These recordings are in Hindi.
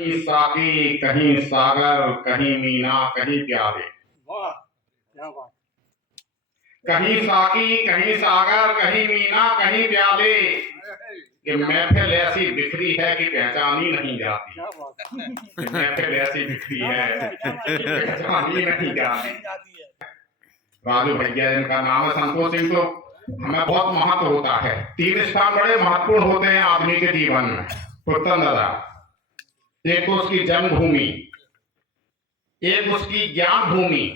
कहीं साकी कहीं सागर कहीं मीना कहीं प्यारे। वाह क्या बात। कहीं साकी कहीं सागर कहीं मीना कहीं प्याले। ये महफिल ऐसी बिखरी है कि पहचानी नहीं जाती। क्या बात। ये महफिल ऐसी बिखरी है कि पहचानी नहीं जाती। राजू भैया जिनका नाम है संतोष सिंह, तो हमें बहुत महत्व होता है। 3 स्थान बड़े महत्वपूर्ण होते हैं आदमी के जीवन में पुत्तन दादा। एक तो उसकी जन्मभूमि, एक उसकी ज्ञान भूमि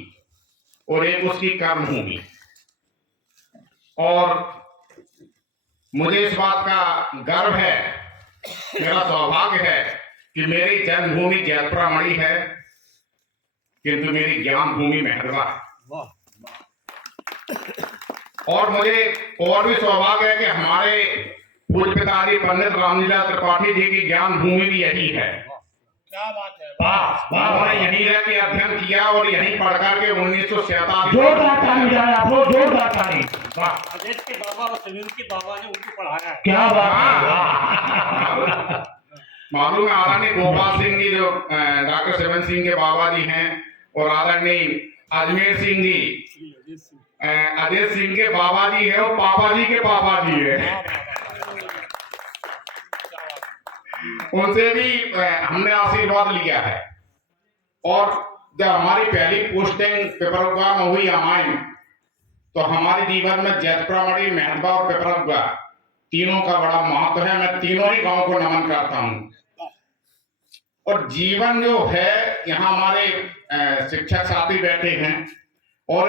और एक उसकी कर्म भूमि। और मुझे इस बात का गर्व है, मेरा सौभाग्य है कि मेरी जन्मभूमि जयपुरामणि है, किंतु मेरी ज्ञान भूमि मेहरवा है। और मुझे और भी सौभाग्य है कि हमारे पूज्य पिताजी पंडित रामलीला त्रिपाठी जी की ज्ञान भूमि भी यही है। क्या बात है। उन्होंने यहीं रह के अध्ययन किया और यहीं पढ़ करके 1947 अदेश के बाबा और सुनील के बाबा ने उनको पढ़ाया है। क्या बात। मालूम है आदरणीय गोपाल सिंह जी जो डॉक्टर सेवन सिंह के बाबा जी हैं, और आदरणीय अजमेर सिंह जी अजय सिंह के बाबा जी है, और पापा जी के पापा जी है। उनसे भी हमने आशीर्वाद लिया है। और जब हमारी पहली पोस्टिंग पिपरगुआ में हुई अमाइन, तो हमारे जीवन में जयपुरामणि, मेहरबा और पिपरगुआ तीनों का बड़ा महत्व है। मैं तीनों ही गांव को नमन करता हूँ। और जीवन जो है, यहाँ हमारे शिक्षक साथी बैठे हैं, और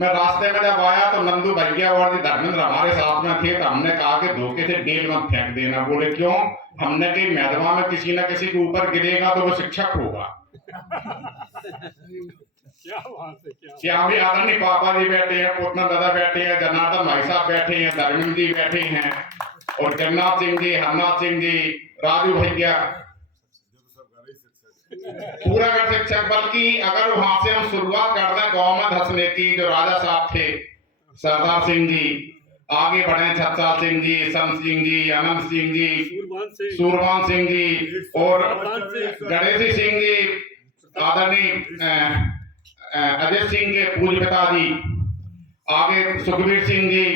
मैं रास्ते में जब आया तो नंदू भैया और धर्मेंद्र हमारे साथ में थे, तो हमने कहा कि धोखे से डेल मत फेंक देना। बोले क्यों? हमने कही मेहरबा में किसी न किसी के ऊपर गिरेगा तो वो शिक्षक होगा। यहाँ भी आदरणीय पापा जी बैठे हैं, पुतना दादा बैठे हैं, जनार्दन भाई साहब बैठे हैं, धर्मेंद्र जी बैठे हैं, और जगन्नाथ सिंह जी, हरनाथ सिंह जी, राजू भैया, पूरा का शिक्षक। बल्कि अगर वहां से हम शुरुआत कर दें गाँव में धसने की, जो राजा साहब थे सरदार सिंह जी, आगे बढ़े छत्ताल सिंह जी, संत सिंह जी, अनंत सिंह जी, सूरमान सिंह जी, और गणेश सिंह जी, आदरणीय अजय सिंह के पूज्य पिताजी, आगे सुखबीर सिंह जी,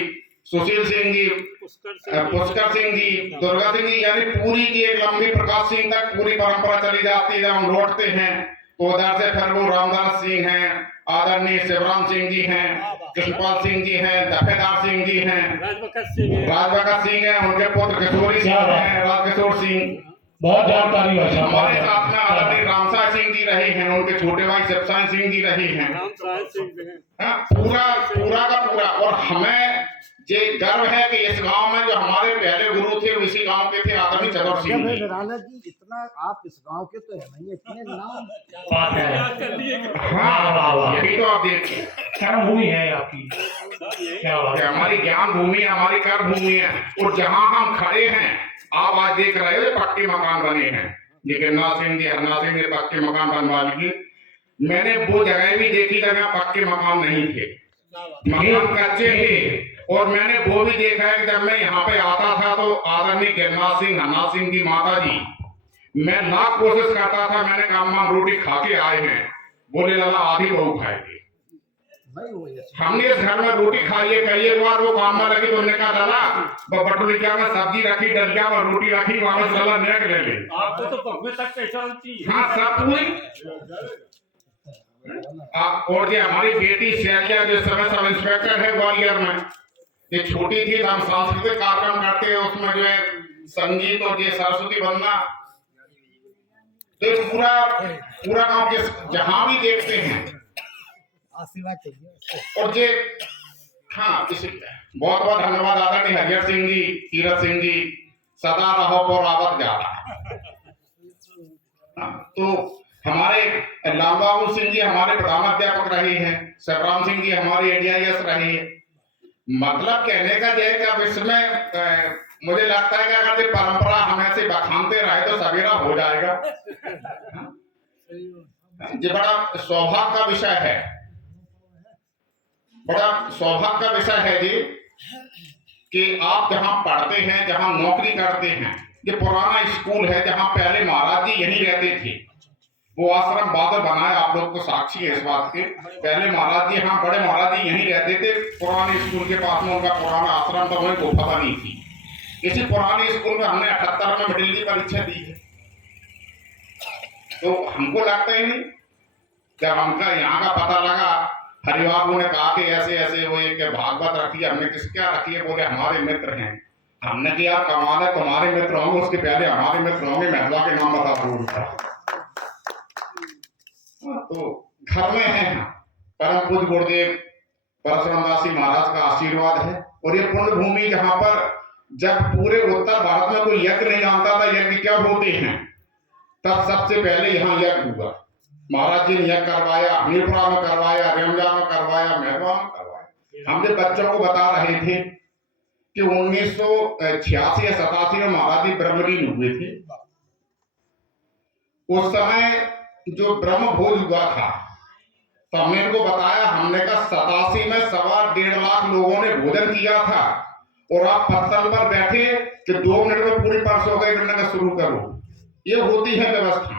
सुशील सिंह जी, पुष्कर सिंह जी, दुर्गा सिंह जी, यानी पूरी की एक लंबी प्रकाश सिंह तक पूरी परंपरा चली जाती है। जब हम लौटते हैं तो उधर से फिर वो रामदास सिंह हैं, आदरणीय शिवराम सिंह जी हैं, कृष्णपाल सिंह जी हैं, दफेदार सिंह जी हैं, राजभगत सिंह हैं, उनके पुत्र किशोरी सिंह हैं, राजकिशोर सिंह। बहुत जानकारी है। हमारे साथ में आदरणीय रामसाय सिंह जी रहे हैं, उनके छोटे भाई शिवसाय सिंह जी रहे हैं। पूरा का पूरा। और हमें ये गर्व है कि इस गांव में जो हमारे पहले गुरु थे, इसी गांव के थे, आदरणीय चतुर सिंह जी। इतना आप इस गांव के तो है नहीं, इतने नाम यही तो आप देखिए कर्म भूमि है आपकी। क्या बात है। हमारी ज्ञान भूमि, हमारी कर्म भूमि है। और जहां हम खड़े हैं, आप आज देख रहे हो पक्के मकान बने हैं। जगन्नाथ सिंह जी, हरनाथ सिंह जी पक्के मकान बनवा लिए। मैंने वो जगह भी देखी जगह पक्के मकान नहीं थे, मकान कच्चे थे। और मैंने वो भी देखा है कि जब मैं यहाँ पे आता था तो आदरणीय जगन्नाथ सिंह, हरनाथ सिंह की माता जी, मैं लाख कोशिश करता था। मैंने कहा हम रोटी खा के आए हैं। बोले लाला आधी बहू खाएगी। हमने इस घर में रोटी खाई है, कई एक बार वो काम में लगी तो उन्होंने कहा लाला बटोली क्या में सब्जी रखी, डलिया में रोटी रखी, वहां से लाला नेक ले ले। आपको तो पगवे तक पहचानती है। हाँ सब पूरी। और ये हमारी बेटी शैलिया जो समय सब इंस्पेक्टर है ग्वालियर में, ये छोटी थी तो हम सांस्कृतिक कार्यक्रम करते हैं, उसमें जो है संगीत और ये सरस्वती वंदना, तो पूरा गांव के जहां भी देखते हैं आशीर्वाद चाहिए। और ये हाँ बहुत बहुत धन्यवाद आदरणीय हरिहर सिंह जी, तीरथ सिंह जी, सदा रहो पर आवत जा रहा है। तो हमारे लालबाबू सिंह जी हमारे प्रधानाध्यापक रहे हैं, शिवराम सिंह जी हमारे एडीआईएस रहे हैं। मतलब कहने का यह कि अब इसमें मुझे लगता है कि अगर ये परंपरा हम ऐसे बखानते रहे तो सवेरा हो जाएगा। ये बड़ा सौभाग्य का विषय है, बड़ा सौभाग्य का विषय है जी कि आप जहां पढ़ते हैं, जहां नौकरी करते हैं, ये पुराना स्कूल है जहाँ पहले महाराज जी यहीं रहते थे। वो आश्रम बाद में बनाया, आप लोग को साक्षी है इस बात के। पहले महाराज जी, हाँ बड़े महाराज जी यहीं रहते थे। पुराने स्कूल के पास में उनका पुराना आश्रम था, वहीं गुफा बनी थी। इसी पुराने स्कूल में हमने 78 में मिडिल की परीक्षा दी है। तो हमको लगता ही नहीं, जब हमका यहाँ का पता लगा, हरिबाबू ने कहा कि ऐसे ऐसे वो एक भागवत रखी है। हमने किस क्या रखी है? बोले हमारे मित्र हैं। हमने कहा यार कमाल है, तुम्हारे मित्र होंगे उसके पहले हमारे मित्र होंगे, महत्वा के नाम बता दो। तो घर में है परम पूज्य गुरुदेव परशुरामदास जी महाराज का आशीर्वाद है। और ये पुण्य भूमि जहाँ पर जब पूरे उत्तर भारत में कोई यज्ञ नहीं जानता था यज्ञ क्या होते हैं, तब सबसे पहले यहाँ यज्ञ हुआ। महाराज जी ने यज्ञ करवाया, नीलपुरा में करवाया, रेमजा में करवाया, मेहरवा में करवाया। हम जब बच्चों को बता रहे थे कि 1986 या 87 में महाराज जी ब्रह्मलीन हुए थे। उस समय जो ब्रह्म भोज हुआ था, तो हमने इनको बताया, हमने कहा 87 में 1.25 लाख लोगों ने भोजन किया था और आप पत्तल पर बैठे कि 2 मिनट में पूरी परस हो गई, का शुरू करो। ये होती है व्यवस्था।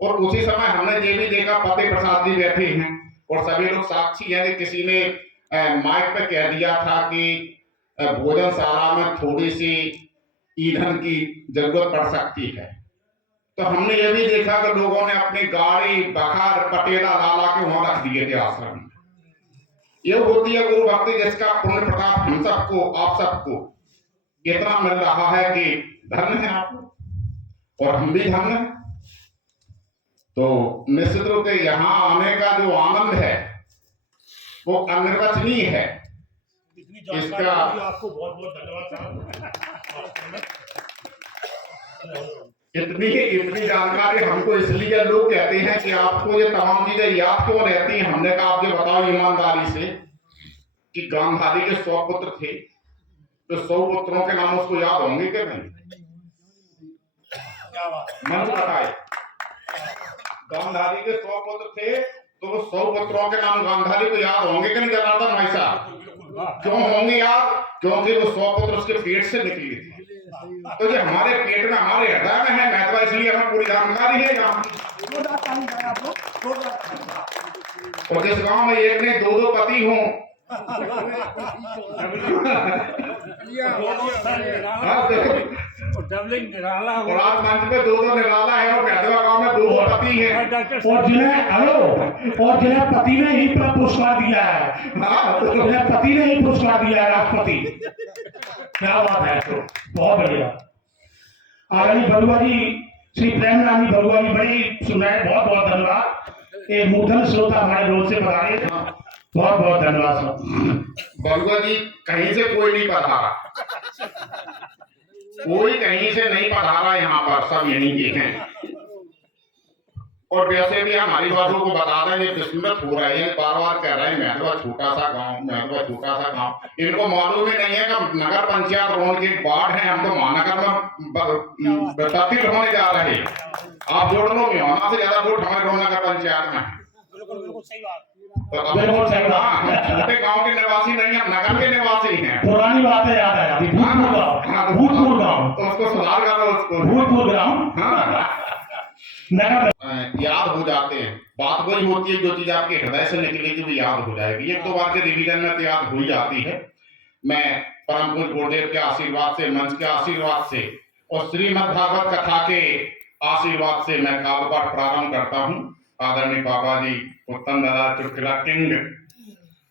और उसी समय हमने ये भी देखा, फतेह प्रसाद जी बैठे हैं और सभी लोग साक्षी हैं कि किसी ने माइक पे कह दिया था कि भोजनशाला में थोड़ी सी ईंधन की जरूरत पड़ सकती है। तो हमने ये भी देखा कि लोगों ने अपनी गाड़ी, बखार, पटेला ला के वहां रख दिए थे आश्रम में। ये होती है गुरु भक्ति, जिसका पुण्य प्रताप हम सबको, आप सबको इतना मिल रहा है कि धन्य है आपको और हम भी धन्य हैं। तो निश्चित रूप से यहाँ आने का जो आनंद है वो अनिर्वचनीय है। इसका आपको बहुत बहुत धन्यवाद इतनी जानकारी हमको इसलिए लोग कहते हैं कि आपको ये तमाम चीजें याद क्यों रहती हैं। हमने कहा आप ये बताओ ईमानदारी से कि गांधारी के 100 पुत्र थे, तो 100 पुत्रों के नाम उसको याद होंगे कि नहीं? मन बताए, गांधारी के 100 पुत्र थे तो 100 पुत्रों के नाम गांधारी को याद होंगे कि नहीं जनार्दन भाई साहब? क्यों होंगे याद? क्योंकि वो 100 पुत्र उसके पेट से निकले थे। तो ये हमारे पेट में, हमारे हृदय में है महत्व, इसलिए हमें पूरी जानकारी है यहाँ। और जिस गांव में एक ने 2 पति हों, और आज मंच पे 2 निराला है और महत्वा गांव में 2 पति है और जिन्हें पति ने ही पुरस्कार दिया है, जिन्हें पति ने ही पुरस्कार दिया है, राष्ट्रपति। क्या बात है, तो बहुत बढ़िया। आदरणीय बरुआ जी, श्री प्रेम रानी बरुआ जी, बड़ी सुनाए, बहुत बहुत धन्यवाद। एक मूर्धन श्रोता हमारे रोज से पधारे, बहुत बहुत धन्यवाद सर। बरुआ जी कहीं से कोई नहीं पधारा, कोई कहीं से नहीं पधारा, यहाँ पर सब यहीं के हैं। और वैसे भी हमारी बातों को बता दें, ये विस्मृत हो रहे हैं, बार बार कह रहे हैं महत्वा छोटा सा गांव, महत्वा छोटा सा गांव। इनको मालूम ही नहीं है कि नगर पंचायत रोड की एक वार्ड है, हम तो महानगर में तब्दील होने जा रहे हैं। आप जोड़ लो, मेहना से ज्यादा वोट हमारे रोड नगर पंचायत में। छोटे गांव के निवासी नहीं है, नगर के निवासी हैं। पुरानी बातें याद आया, भूतपूर्व गाँव, तो उसको सुधार करो, उसको भूतपूर्व गाँव याद हो जाते हैं। बात वही होती है जो चीज आपके हृदय से निकलेगी वो याद हो जाएगी। 1-2 बार के रिवीजन में तो याद हो ही जाती है। मैं परम पूज्य गुरुदेव के आशीर्वाद से, मंच के आशीर्वाद से और श्रीमद् भागवत कथा के आशीर्वाद से मैं काव्य पाठ प्रारंभ करता हूँ। आदरणीय बाबा जी, उत्तम दादा चुटकुला किंग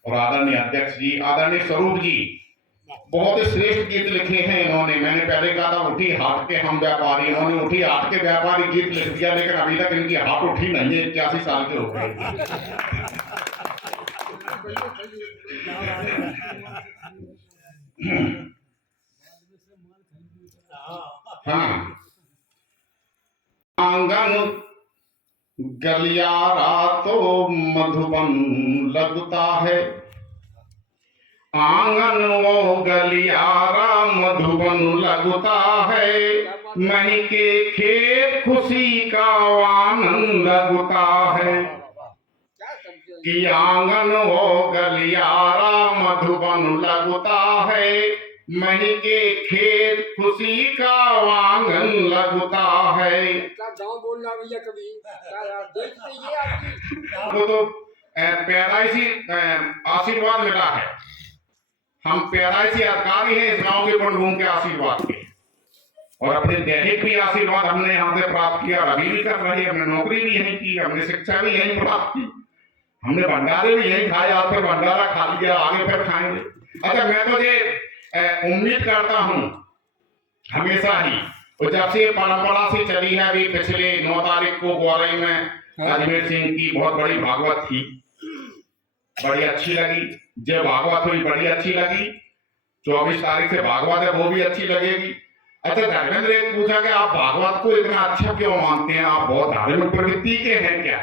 और आदरणीय अध्यक्ष जी, आदरणीय स्वरूप जी, बहुत ही श्रेष्ठ गीत लिखे हैं इन्होंने। मैंने पहले कहा था उठी हाट के हम व्यापारी, इन्होंने उठी हाट के व्यापारी गीत लिख दिया, लेकिन अभी तक इनकी हाट उठी नहीं है। 81 साल के हो गए। हाँ, आंगन गलियारा तो मधुबन लगता है, आंगन वो गलियारा मधुबन लगता है, मही के खेत खुशी का आनंद लगता है। कि आंगन वो गलियारा मधुबन लगता है, मही के खेत खुशी का आंगन लगता है। क्या गाँव बोल रहा भैया कभी क्या यार देखते ये आपकी वो तो पैदाइशी आशीर्वाद मिला है। हम पैदाइशी अधिकारी हैं इस गांव के पंडों के आशीर्वाद के, और अपने दैनिक भी आशीर्वाद हमने यहाँ से प्राप्त किया, अभी भी कर रहे हैं। हमने नौकरी भी यहीं की, हमने शिक्षा भी यहीं प्राप्त की, हमने भंडारे भी यहीं खाए, और फिर भंडारा खा लिया, आगे फिर खाएंगे। अच्छा, मैं तो ये उम्मीद करता हूँ हमेशा ही, और जब से परंपरा से चली है, अभी पिछले 9 तारीख को ग्वालियर में अजमेर सिंह की बहुत बड़ी भागवत थी, बड़ी अच्छी लगी। जब भागवत हुई बड़ी अच्छी लगी। 24 तारीख से भागवत है, वो भी अच्छी लगेगी। अच्छा, धर्मेंद्र एक पूछा कि आप भागवत को इतना अच्छा क्यों मानते हैं, आप बहुत धार्मिक प्रवृत्ति के हैं क्या?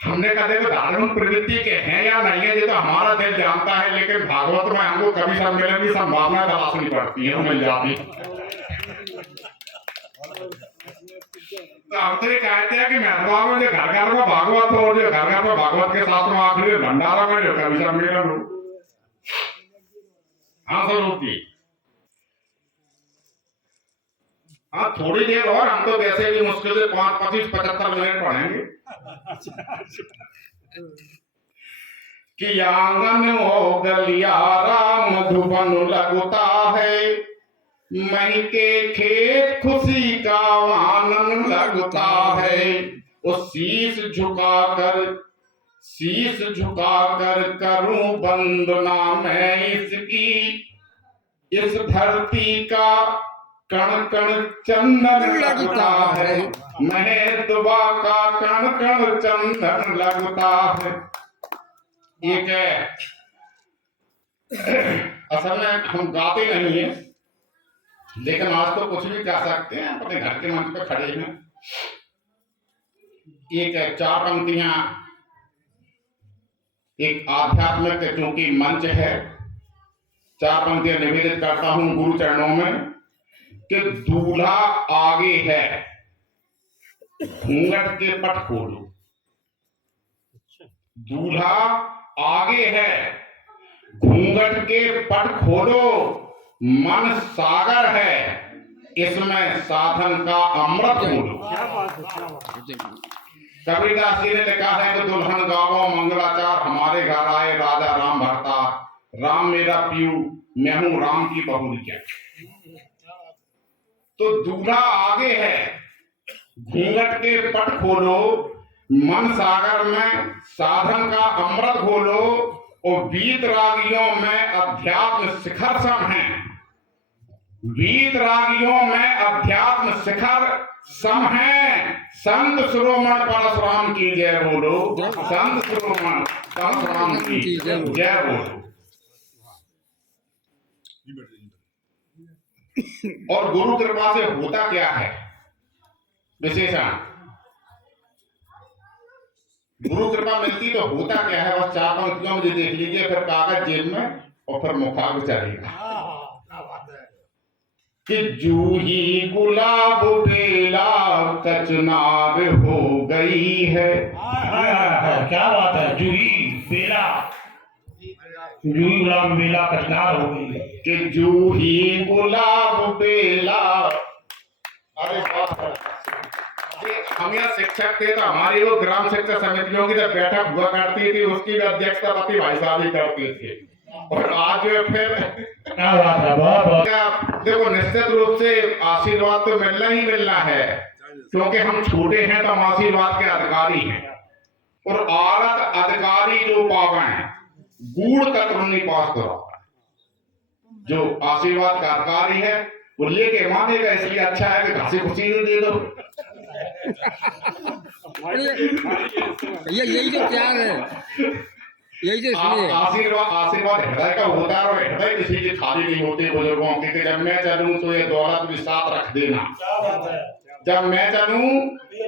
हमने कहा देखो धार्मिक प्रवृत्ति के हैं या नहीं है ये तो हमारा दिल जानता है, लेकिन भागवत में हमको कभी सम्मेलन की संभावना तलाशनी पड़ती है, मिल जाती। तो हम तो ये कहते हैं कि महत्वा में जो घर घर में भागवत हो, जो घर घर में भागवत के साथ में आखिरी भंडारा में जो कवि सम्मेलन हो। हाँ स्वरूप जी, हाँ थोड़ी देर और, हम तो वैसे भी मुश्किल से 5, 25, 75 मिनट पढ़ेंगे। कि आंगन हो गलियारा मधुबन लगता है, मही के खेत खुशी का आनंद लगता है। वो शीश झुकाकर करूं वंदना मैं इसकी, इस धरती का कण कण चंदन लगता है, महतवा का कण कण चंदन लगता है। ये क्या है? असल में हम गाते नहीं है, लेकिन आज तो कुछ भी कह सकते हैं, अपने घर के मंच पे खड़े हैं। एक 4 पंक्तियां, एक आध्यात्मिक क्योंकि मंच है, 4 पंक्तियां निवेदित करता हूं गुरु चरणों में। कि दूल्हा आगे है, घूंघट के पट खोलो। दूल्हा आगे है, घूंघट के पट खोलो। मन सागर है, इसमें साधन का अमृत खोलो। कबीरदास जी ने लिखा है कि दुल्हन गावो मंगलाचार, हमारे घर आए राजा राम भरता। राम मेरा पीयू, मैं हूं राम की बहुरिया। तो दूल्हा आगे है, घूंघट के पट खोलो, मन सागर में साधन का अमृत खोलो। और वीत रागियों में अध्यात्म शिखर सम है, वीत रागियों में अध्यात्म शिखर सम है। संत शिरोमणि परशुराम की जय बोलो, संत शिरोमणि परशुराम की जय बोलो। और गुरु कृपा से होता क्या है विशेषण, गुरु कृपा मिलती तो होता क्या है, बस 4 पंक्तियों में देख लीजिए, फिर कागज जेब में और फिर मुखाग्र चलेगा। कि जूही गुलाब बेला कचनार हो गई है। क्या बात है, जूही बेला, जूही गुलाब बेला कचनार हो गई है। कि जूही गुलाब बेला, अरे हम यहाँ शिक्षक थे तो हमारी वो ग्राम शिक्षा समितियों की जब बैठक हुआ करती थी, उसकी भी अध्यक्षता पति भाई साहब ही करते थे। और आज जो फिर क्या बात है, बहुत देखो निश्चित रूप से आशीर्वाद तो मिलना ही मिलना है, क्योंकि हम छोटे हैं तो हम आशीर्वाद के अधिकारी हैं। और औरत अधिकारी जो पावे गूढ़ तत्व नहीं पास करो, जो आशीर्वाद का अधिकारी है वो लेके मानेगा, इसलिए अच्छा है कि घासी खुशी दे दो। यही तो प्यार है, यही तो आशीर्वाद हृदय का होता है, और हृदय किसी के खाली नहीं होते बुजुर्गों के। जब मैं चलूं तो ये दौलत भी साथ रख देना, जब मैं चलूं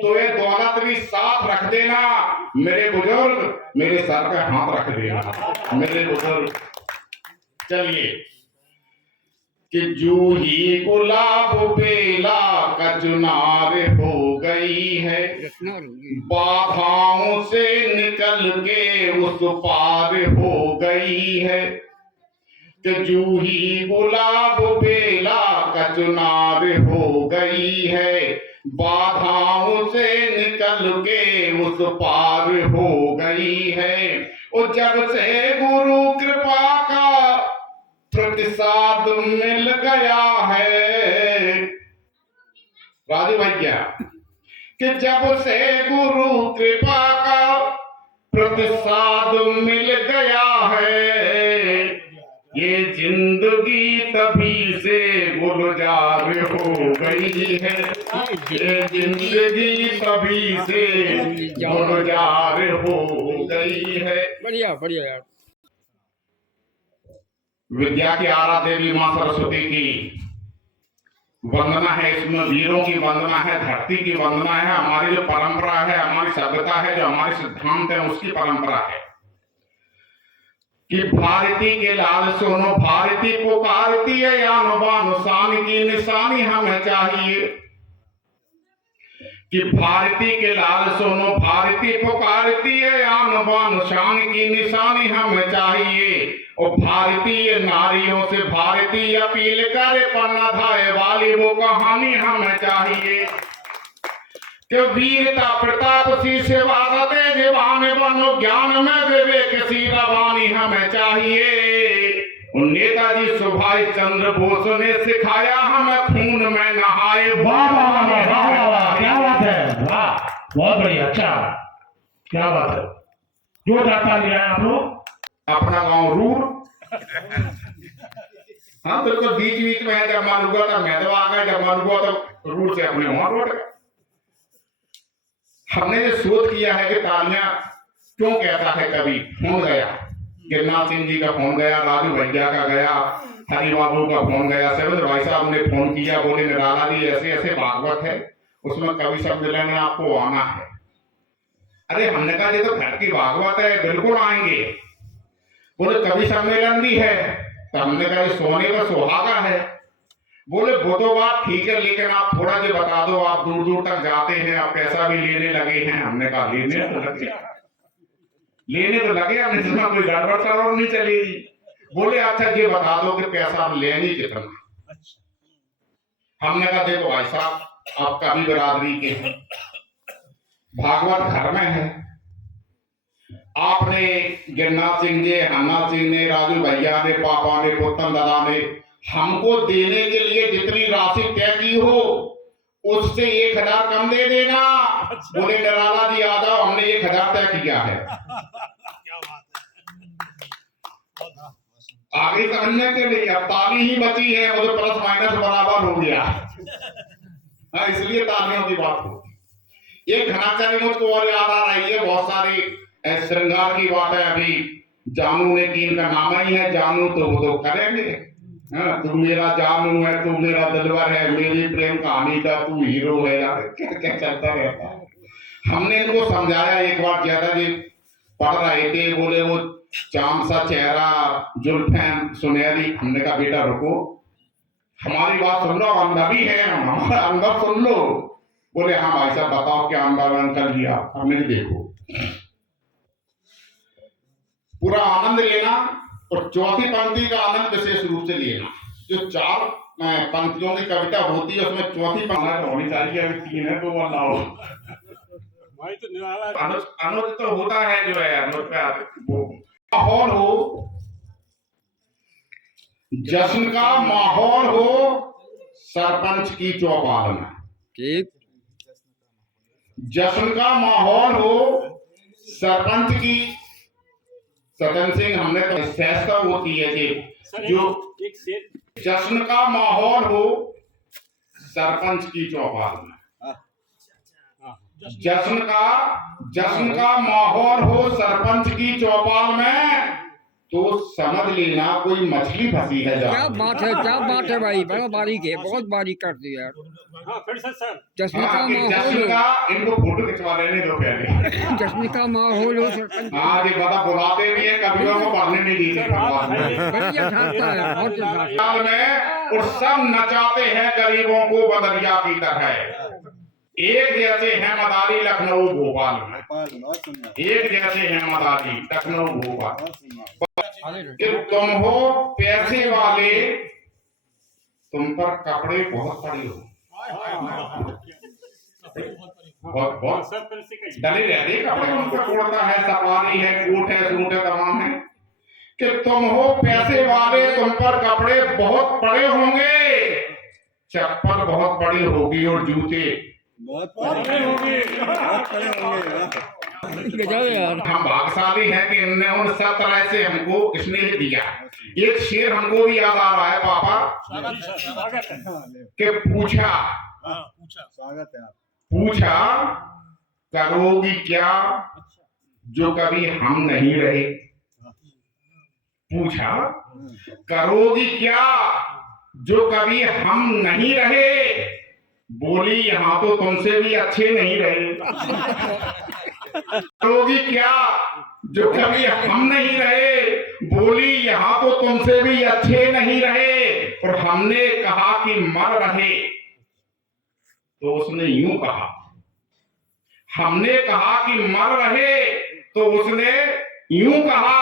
तो ये दौलत भी साथ रख देना। मेरे बुजुर्ग मेरे सर पे हाथ रख देना, मेरे बुजुर्ग। चलिए, कि जूही गुलाब बेला कचनार हो गई है, बाधाओं से निकल के उस पार हो गई है। कि जूही गुलाब बेला का चुनाव हो गई है, बाधाओं से निकल के उस पार हो गई है। और जब से गुरु कृपा का प्रतिसाद मिल गया है, राजू भैया, कि जब से गुरु कृपा का प्रतिसाद मिल गया है, ये जिंदगी तभी से गुलजार हो गई है, ये जिंदगी तभी से गुलजार हो गई है। बढ़िया बढ़िया यार। विद्या की आराध्य देवी मां सरस्वती की वंदना है, इसमें वीरों की वंदना है, धरती की वंदना है। हमारी जो परंपरा है, हमारी सभ्यता है, जो हमारे सिद्धांत है, उसकी परंपरा है कि भारती के लाल सोनो भारती पुकारती है, यान बान शान की निशानी हमें चाहिए। कि भारती के लाल सोनो भारती पुकारती है, यान बान शान की निशानी हमें चाहिए। और भारतीय नारियों से भारतीय अपील करे, पन्ना धाए वाली वो कहानी हमें चाहिए। कि वीरता प्रताप सी सेवा सते जीवान बनो, ज्ञान में विवेक सी रवानी हमें चाहिए। नेताजी सुभाष चंद्र बोस ने सिखाया, हमें खून में नहाए। वाह वाह वाह वाह वाह वाह, क्या बात है, वाह, बहुत बढ़िया, अच्छा, क्या बात है। जो जाता लिया है आप लोग अपना गांव रूर, हाँ बिल्कुल बीच बीच में है। जब मन हुआ तो मैदवा आ गया, जब मन हुआ तो रूर से अपने वहां लौट गए। हमने जो शोध किया है कि तालियां क्यों कहता है कवि, फोन गया, गिरनाथ सिंह जी का फोन गया, राजू भैया का गया, हरि बाबू का फोन गया, सेवेंद्र भाई साहब ने फोन किया, बोले निराला जी ऐसे ऐसे भागवत है, उसमें कवि सम्मेलन में आपको आना है। अरे हमने कहा ये तो घर की भागवत है, बिल्कुल आएंगे। बोले कवि सम्मेलन भी है, तो हमने कहा सोने का सुहागा है। बोले वो तो बात ठीक है, लेकिन आप थोड़ा जो बता दो, आप दूर दूर तक जाते हैं, आप पैसा भी लेने लगे हैं। हमने कहा लेने तो लगे, हमने इसमें कोई गड़बड़ सड़बड़ नहीं चलेगी। बोले अच्छा ये बता दो कि पैसा आप लेंगे कितना। हमने कहा देखो भाई साहब, आप कवि बिरादरी के हैं, भागवत घर में है, आपने गिरनाथ सिंह जी, हनुमान सिंह ने, राजू भैया ने, पापा ने, पुत्तम दादा ने हमको देने के लिए जितनी राशि तय की हो, उससे 1000 कम दे देना। बोले निराला जी आ जाओ, हमने 1000 तय किया है। आगे समझने के लिए अब ताली ही बची है, वो तो प्लस माइनस बराबर हो गया। हाँ, इसलिए तालियों की बात हो। एक घनाचारी मुझको और याद आ रही है, बहुत सारी श्रृंगार की बात है। अभी जानू ने की, इनका नाम ही है जानू, तो वो तो करेंगे। हाँ, तू मेरा जानू है, तू मेरा दिलवर है, मेरी प्रेम कहानी का तू हीरो है। यार क्या क्या चलता रहता है। हमने इनको समझाया एक बार, ज्यादा जी पढ़ रहे थे, बोले वो चांद सा चेहरा, जुल्फें सुनहरी। हमने कहा बेटा रुको, हमारी बात सुन लो, अनुभवी भी है, हमारा अनुभव सुन लो। बोले हाँ भाई साहब बताओ क्या अनुभव कर लिया। हमने देखो पूरा आनंद लेना, और चौथी पंक्ति का आनंद विशेष रूप से लेना। जो 4 पंक्तियों की कविता होती है, उसमें चौथी पंक्ति होनी चाहिए। अभी 3 है, 2 बनाओ। अनुज तो होता है जो है, अनुज का वो माहौल हो, जश्न का माहौल हो सरपंच की चौपाल में। ठीक, जश्न का माहौल हो सरपंच की। सतन सिंह, हमने तो सहजता होती है जी, जो जश्न का माहौल हो सरपंच की चौपाल में। जश्न का माहौल हो सरपंच की चौपाल में, तो समझ लेना कोई मछली फंसी है। क्या बात है, क्या बात है भाई, बड़ा बारीक है, बहुत बारीक कर दिया यार। हाँ, फिर से सर। जश्न का जश्न माहौल, का, इनको फोटो खिंचवा लेने दो पहले। जश्न का माहौल हो सरपंच। हाँ जी, बता बुलाते भी है, कवियों को पढ़ने नहीं देते बढ़िया ढालता है, बहुत ढालता में, और सब नचाते हैं गरीबों को बदरिया की तरह। एक जैसे हैं मदारी लखनऊ भोपाल में, भोपाल बहुत सुंदर एक जैसे हैं मदारी लखनऊ भोपाल। बहुत सुंदर। कि तुम हो पैसे वाले, तुम पर कपड़े बहुत पड़े हो, बहुत बहुत सब फिर से कहिए। डले रहते कपड़े, उनका कुर्ता है, सफारी है, कोट है, सूट है, तमाम है। कि तुम हो पैसे वाले, तुम पर कपड़े बहुत पड़े होंगे, चप्पल बहुत बड़ी होगी और जूते बहुत बड़े होंगे। बहुत बड़े होंगे। हम भाग्यशाली हैं कि इनने उन सब तरह से हमको स्नेह दिया। एक शेर हमको भी याद आ रहा है पापा, स्वागत है। कि पूछा स्वागत है आप। पूछा करोगी क्या जो कभी हम नहीं रहे, पूछा करोगी क्या जो कभी हम नहीं रहे, बोली यहाँ तो तुमसे भी अच्छे नहीं रहे। करोगी क्या जो कभी हम नहीं रहे, बोली यहाँ तो तुमसे भी अच्छे नहीं रहे। और हमने कहा कि मर रहे, तो उसने यूं कहा, हमने कहा कि मर रहे, तो उसने यूं कहा,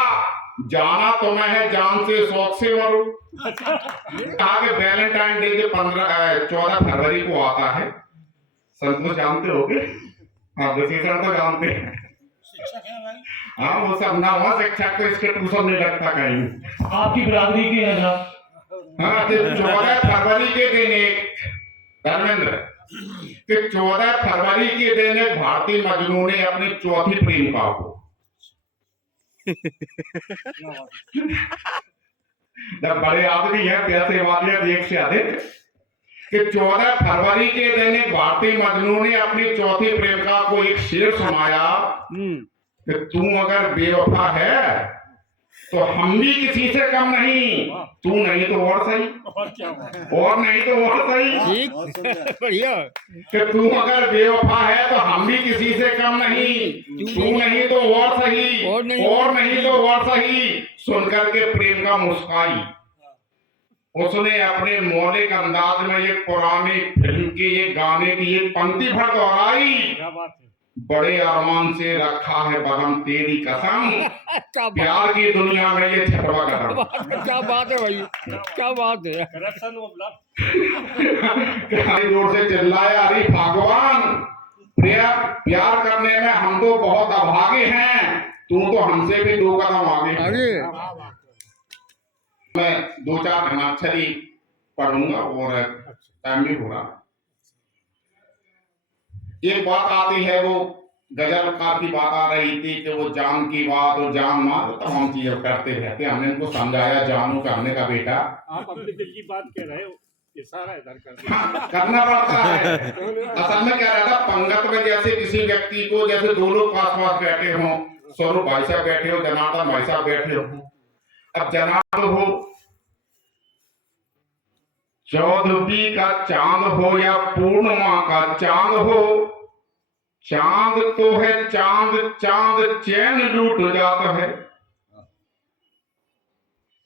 जाना तुम्हें है जान से शौक से मरो। कहा कि वैलेंटाइन डे के 14 फरवरी को आता है, संतोष जानते होगे आप, विशेषण तो जानते हैं। हाँ वो सब ना हुआ, शिक्षक तो इसके ट्यूशन नहीं लगता कहीं। आपकी बिरादरी के है ना? हाँ, तो 14 फरवरी के दिन एक धर्मेंद्र, कि 14 फरवरी के दिन एक भारतीय मजनू ने अपनी चौथी प्रेमिका को, जब बड़े आदमी है पैसे वाले एक से अधिक, कि 14 फरवरी के दिन एक भारतीय मजनू ने अपनी चौथी प्रेमिका को एक शेर सुनाया कि तू अगर बेवफा है तो हम भी किसी से कम नहीं, तू नहीं तो और सही, और क्या हुआ? और नहीं तो और सही। बहुत सुंदर। बढ़िया। कि तू अगर बेवफा है तो हम भी किसी से कम नहीं, तू नहीं तो और सही, और नहीं तो और सही। सुनकर के प्रेम का मुस्काई, उसने अपने मौलिक अंदाज में एक पुरानी फिल्म के एक गाने की एक पंक्ति भर दोहराई, क्या बात है। बड़े अरमान से रखा है बगम तेरी कसम, प्यार की दुनिया में ये छठवा कदम। क्या बात है भाई, क्या बात है। Corruption of love. जोर से चिल्लाया, अरे भगवान, प्यार करने में हम तो बहुत अभागे हैं, तू तो हमसे भी 2 कदम आगे। मैं 2-4 घनाक्षरी पढ़ूंगा और टाइम भी हो रहा। एक बात आती है, वो गजलकार की बात आ रही थी कि वो जान की बात और जान मार तमाम चीजें करते रहते। हमने इनको समझाया, जानू करने का बेटा आप अपने दिल की बात कह रहे हो, ये सारा इधर कर दिया। हाँ, करना पड़ता है। असल में क्या रहता, पंगत में जैसे किसी व्यक्ति को, जैसे 2 लोग पास बैठे हों, स्वरूप भाई साहब बैठे हो, जनार्दन भाई साहब बैठे हो। अब जनार्दन हो, चौदहवीं का चांद हो या पूर्णिमा का चांद हो, चांद तो है चांद, चांद चैन लूट जाता है।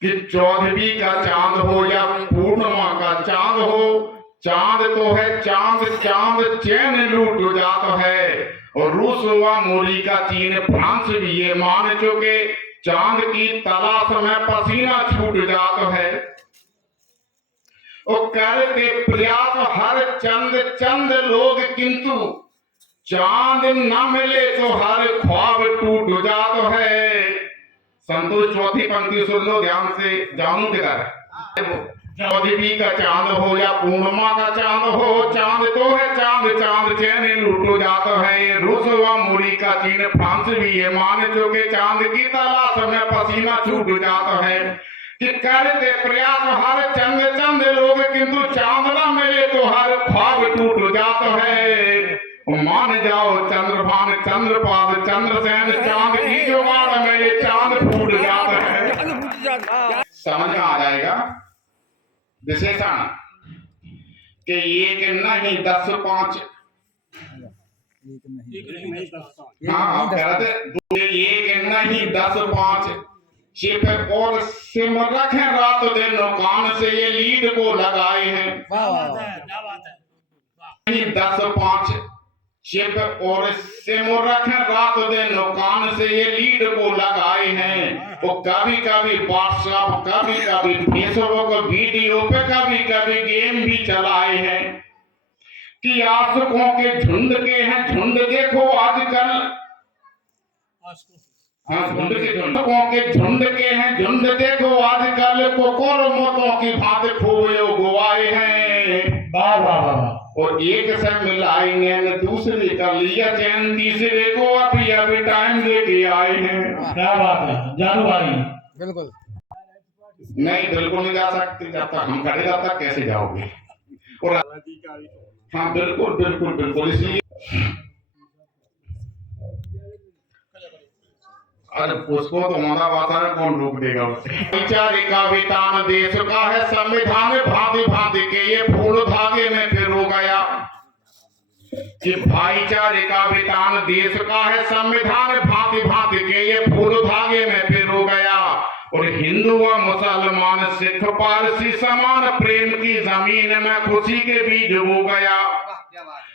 कि 14वीं का चांद हो या पूर्णिमा का चांद हो, चांद तो है चांद, चांद चैन लूट जाता है। और रूस व अमेरिका, चीन, फ्रांस भी ये मान चुके, चांद की तलाश में पसीना छूट जाता है। और करते प्रयास हर चंद लोग, किंतु चांद न मिले तो हर ख्वाब टूट जाता है। संतोष चौथी पंक्ति सुन लो ध्यान से, जानू किधर है। 14वीं का चांद हो या पूर्णिमा का चांद हो, चांद तो है चांद, चांद चैन लूट जाता है। रूस व अमेरिका, चीन, फ्रांस भी ये मान चुके, चांद की तलाश में पसीना छूट जाता है। कि करते प्रयास हर चंद लोग, किंतु चांद न मिले तो हर ख्वाब टूट जाता है। मान जाओ चंद्रभान, चंद्रपाद, चंद्रसेन, चांद की जुगाड़ में ये चांद फूट जाता है। समझ में आ जाएगा विशेषण कि एक नहीं 10-5। हाँ, कह रहे थे एक नहीं 10-5 चिप और सिम रखें रात दिन, कान से ये लीड को लगाए हैं। 10-5 चिप और सिमुरख रात दिन कान से ये लीड को लगाए हैं। वो कभी कभी व्हाट्सएप, कभी कभी फेसबुक वीडियो पे कभी कभी गेम भी चलाए हैं कि आशिकों के झुंड के हैं झुंड। देखो आजकल हाँ झुंड के झुंड के हैं झुंड। देखो आजकल कोकोर मोतों की भांति खोए उगवाए हैं। वाह वाह वाह। और एक से मिलाएंगे न दूसरे का लिया चैन, तीसरे को अभी अभी टाइम लेके आए हैं। क्या बात है जानू भाई। बिल्कुल नहीं बिल्कुल नहीं जा सकते, जब तक हम खड़े तब तक कैसे जाओगे। और हाँ बिल्कुल बिल्कुल बिल्कुल, इसलिए अरे उसको तो मादा भाषा में कौन रोक देगा उसे। भाईचारे का वितान देश का है संविधान, भांति भांति के ये फूल धागे में पिरो गया। कि भाईचारे का वितान देश का है संविधान, भांति भांति के ये फूल धागे में पिरो गया। और हिंदू व मुसलमान सिख पारसी समान प्रेम की जमीन में खुशी के बीज बो गया।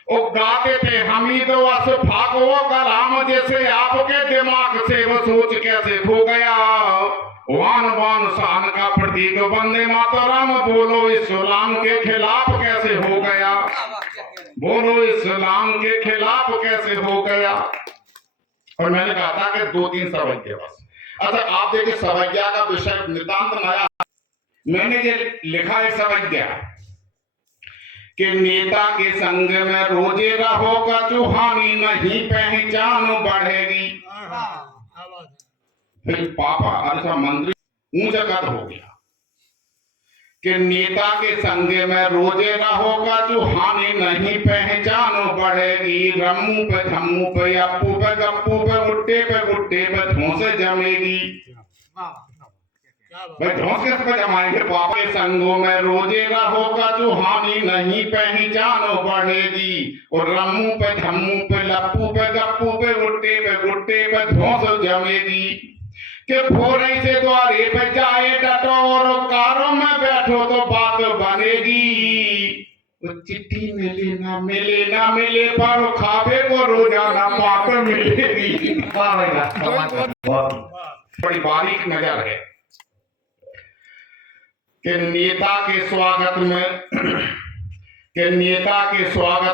वो गाते थे हमी तो अशफाक वो कलाम, जैसे आपके दिमाग से वो सोच कैसे खो गया। वान वान शान का प्रतीक वंदे मातरम, बोलो इस्लाम के खिलाफ कैसे हो गया। बोलो इस्लाम के खिलाफ कैसे हो गया। और मैंने कहा था कि 2-3 सवैया बस। अच्छा आप देखिए सवैया का विषय नितांत नया। मैंने ये लिखा है सवैया कि नेता के संग में रोजे रहोगा चूहानी, नहीं पहचान बढ़ेगी। फिर पापा अच्छा मंत्री ऊंचा कद हो गया कि नेता के संग में रोजे रहोगा चूहानी, नहीं पहचान बढ़ेगी। रम्मू पे धम्मू पे अप्पू पे गप्पू पे गुट्टे पे धोंस जमेगी। भाई धोंस किस पे जमाएंगे। पापा के संगों में रोजे रहोगा चूहानी, नहीं पहचान बढ़ेगी। और रम्मू पे धम्मू पे लप्पू पे गप्पू पे गुट्टे पे धोंस जमेगी। कि भोरे से द्वारे पे जाए डटो और कारों में बैठो तो बात बनेगी। चिट्ठी मिले ना मिले पर खावे को रोजाना बात मिलेगी। बड़ी बारीक नजर है कि नेता के स्वागत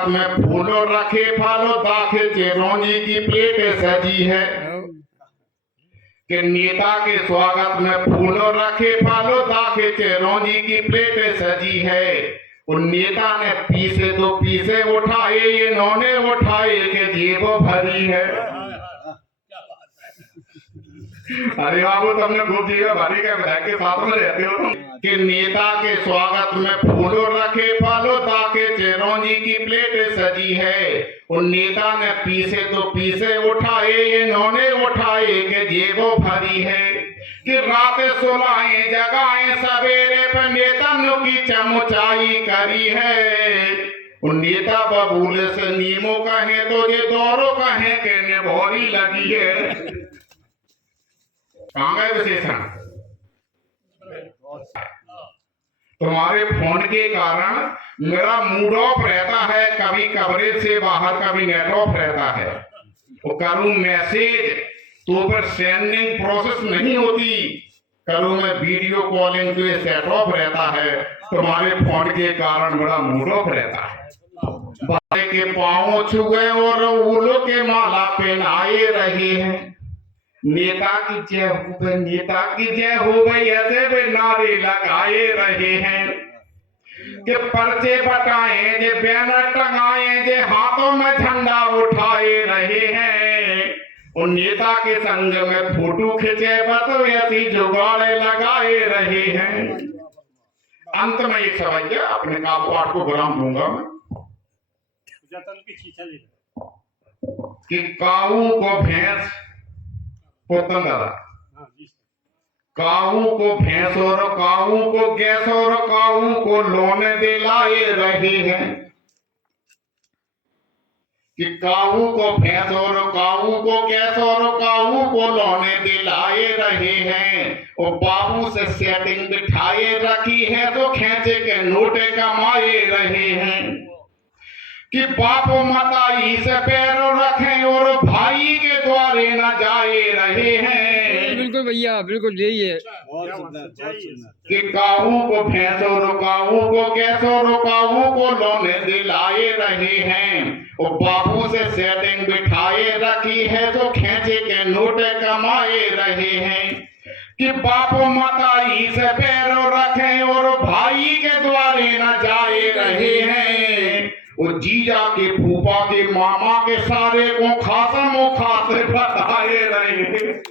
में फूलो रखे फालो दाखे चिरौंजी की प्लेट सजी है। कि नेता के स्वागत में फूलो रखे फालो दाखे चिरौंजी की प्लेट सजी है। और नेता ने पीसे तो पीसे उठाए, इन्होंने उठाए कि जेबो भरी है। अरे बाबू तुमने खूब जीवा भरी के विधायक के साथ में रहते हो। कि नेता के स्वागत में फूलो रखे फालो दाखे चिरौंजी की प्लेट सजी है। और नेता ने पीसे तो पीसे उठाए, इन्होंने उठाए कि जेबो भरी है। कि रात सुलाए जगाए सवेरे पर नेता की चमचाई करी है। और नेता बबूले से नीमो कहे तो ये दोरो कहे के निभोरी लगी है। कहाँ गए विशेषण। तुम्हारे फोन के कारण मेरा मूड ऑफ रहता है, कभी कवरेज से बाहर कभी नेट ऑफ रहता है। वो करूं मैसेज तो फिर सेंडिंग प्रोसेस नहीं होती, करूं मैं वीडियो कॉलिंग तो ये सेट ऑफ रहता है। तुम्हारे फोन के कारण मेरा मूड ऑफ रहता है। बाले के पाँव छू गए और उलो के माला पहनाए रहे हैं। नेता की जय हो गई ऐसे वे नारे लगाए रहे हैं। कि पर्चे बटाए जे बैनर टंगाए जे हाथों में झंडा उठाए रहे हैं। और नेता के संग में फोटो खिंचे बस ऐसी जुगाड़े लगाए रहे हैं। अंत में एक सवैया अपने काबू को विराम दूंगा मैं कि काऊ को भैंस पोतन दादा, काऊ को भैंस और काऊ को गैस और काऊ को लोने दिलाए रहे हैं। कि काऊ को भैंस और काऊ को गैस और काऊ को लोने दिलाए रहे हैं। और बाबू से सेटिंग बिठाए रखी है तो खेचे के नोटे कमाए रहे हैं। कि बाप मताई से पैर रखें और भाई के द्वारे न जाए रहे हैं। बिल्कुल भैया बिल्कुल यही है। बहुत सुंदर बहुत सुंदर। कि काऊ को भैंसो रुकाऊ को कैसो रुकाऊ को लोने दिलाए रहे हैं। और बाबू से सेटिंग बिठाए रखी है तो खेचे के नोट कमाए रहे हैं। कि बाप मताई से पैर रखें और भाई के द्वारे न जाए रहे हैं। और जीजा के फूफा के मामा के सारे को खासा मुखा से बताए रहे हैं।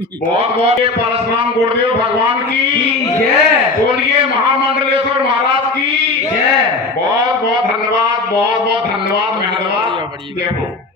बहुत बहुत परशुराम गुरुदेव भगवान की जय। बोलिए महामंडलेश्वर महाराज की जय। बहुत बहुत धन्यवाद, बहुत बहुत धन्यवाद, मेहरबान। बढ़िया। देखो